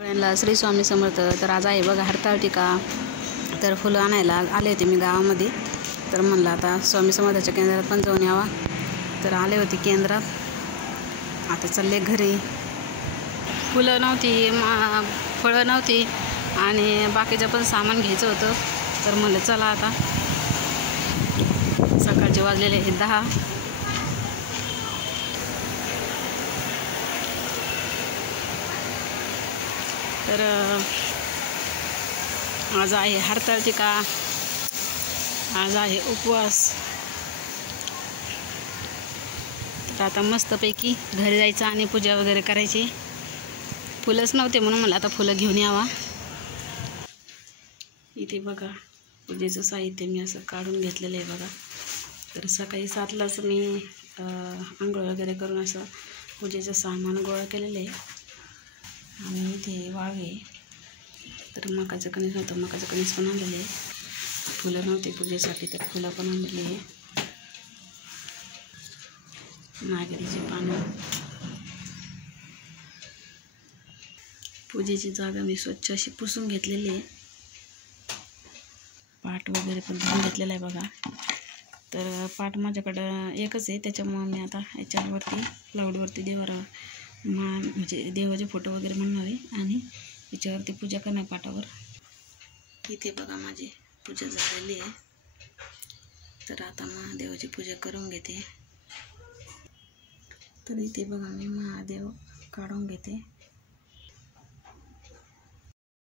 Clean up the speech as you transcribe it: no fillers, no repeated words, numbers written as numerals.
सगळ्यांना श्री स्वामी समर्थ. तर आज आहे बघा हरताळीका. तर फुलं आणायला आले होते मी गावामध्ये. तर म्हणलं आता स्वामी समर्थाच्या केंद्रात पण जाऊन यावा. तर आले होते केंद्रात, आता चालले घरी. फुलं नव्हती, फळं नव्हती आणि बाकीचं पण सामान घ्यायचं होतं. तर म्हणलं चला आता, सकाळचे वाजलेले आहेत 10. तर आज आहे हरताळीका, आज आहे उपवास. तर आता मस्तपैकी घरी जायचं आणि पूजा वगैरे करायची. फुलंच नव्हते म्हणून मला आता फुलं घेऊन यावा. इथे बघा पूजेचं साहित्य मी असं काढून घेतलेलं आहे बघा. तर सकाळी 7लाच मी आंघोळ वगैरे करून असं पूजेचं सामान गोळा केलेलं आहे. आणि इथे वावे, तर मकाचं कणीस होतं, मकाचं कणीस पण आणलेलं आहे. फुलं नव्हते पूजेसाठी तर फुलं पण आणलेली आहे. नागरीची पानं. पूजेची जागा मी स्वच्छ अशी पुसून घेतलेली आहे. पाट वगैरे पण धुवून घेतलेला आहे बघा. तर पाट माझ्याकडं एकच आहे, त्याच्यामुळं मी आता याच्यावरती लावडीवरती देवारा म्हणजे देवाचे फोटो वगैरे म्हणणार आहे आणि याच्यावरती पूजा करणार पाटावर. इथे बघा माझी पूजा झालेली आहे. तर आता महादेवाची पूजा करून घेते. तर इथे बघा मी महादेव काढून घेते.